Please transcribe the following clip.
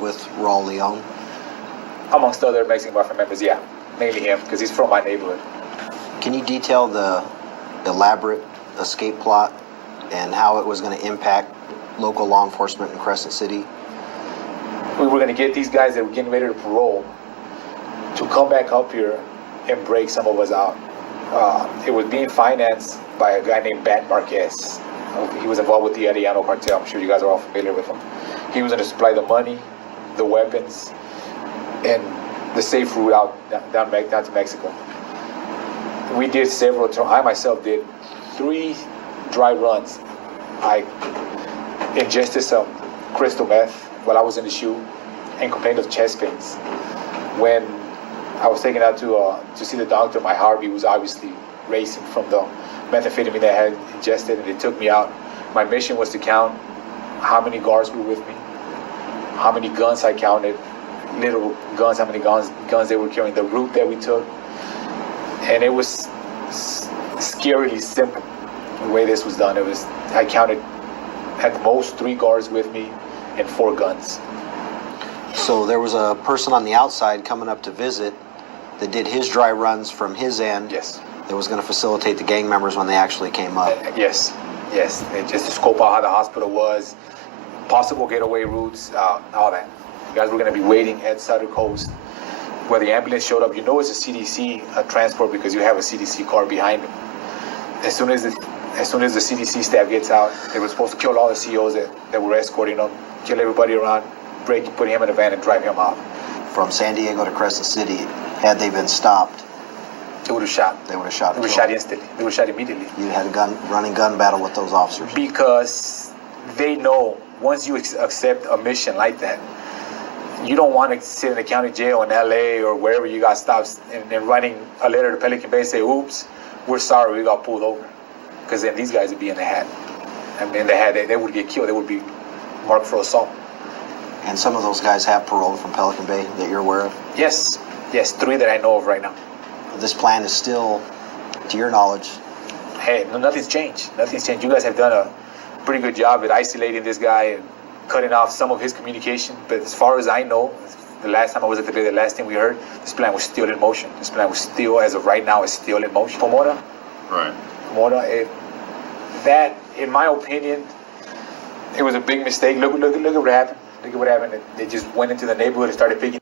with Raul Leon? Amongst other Mexican Mafia members, yeah. Mainly him, because he's from my neighborhood. Can you detail the elaborate escape plot and how it was going to impact local law enforcement in Crescent City? We were going to get these guys that were getting ready to parole to come back up here and break some of us out. It was being financed by a guy named MARQUIS. He was involved with the Aryan cartel. I'm sure you guys are all familiar with him. He was going to supply the money, the weapons, and the safe route out down to Mexico. We did several. I myself did 3 dry runs. I ingested some crystal meth while I was in the SHU and complained of chest pains. When I was taken out to see the doctor, my heartbeat was obviously racing from the methamphetamine that I had ingested, and they took me out. My mission was to count how many guards were with me, how many guns I counted, little guns, how many guns they were carrying, the route that we took. And it was scarily simple the way this was done. I counted at the most 3 guards with me and 4 guns. So there was a person on the outside coming up to visit that did his dry runs from his end. Yes. That was going to facilitate the gang members when they actually came up. Yes. Just to scope out how the hospital was, possible getaway routes, all that. You guys were going to be waiting at Sutter Coast where the ambulance showed up. You know it's a CDC transport because you have a CDC car behind them. As soon as the CDC staff gets out, they were supposed to kill all the COs that were escorting them, kill everybody around, put him in a van and drive him out. From San Diego to Crescent City, had they been stopped, they would have shot. They would have shot. They would have shot instantly. They would have shot immediately. You had a running gun battle with those officers. Because they know once you accept a mission like that, you don't want to sit in the county jail in LA or wherever you got stopped and writing a letter to Pelican Bay and say, oops, we're sorry, we got pulled over. Because then these guys would be in the hat. And in the hat, they would get killed. They would be marked for assault. And some of those guys have parole from Pelican Bay that you're aware of? Yes, 3 that I know of right now. This plan is still, to your knowledge? Hey, nothing's changed. Nothing's changed. You guys have done a pretty good job at isolating this guy and cutting off some of his communication. But as far as I know, the last time I was at the Bay, the last thing we heard, this plan was still in motion. This plan was still, as of right now, is still in motion. Pomona? Right. Pomona, that, in my opinion, it was a big mistake. Look what happened. Look at what happened. They just went into the neighborhood and started picking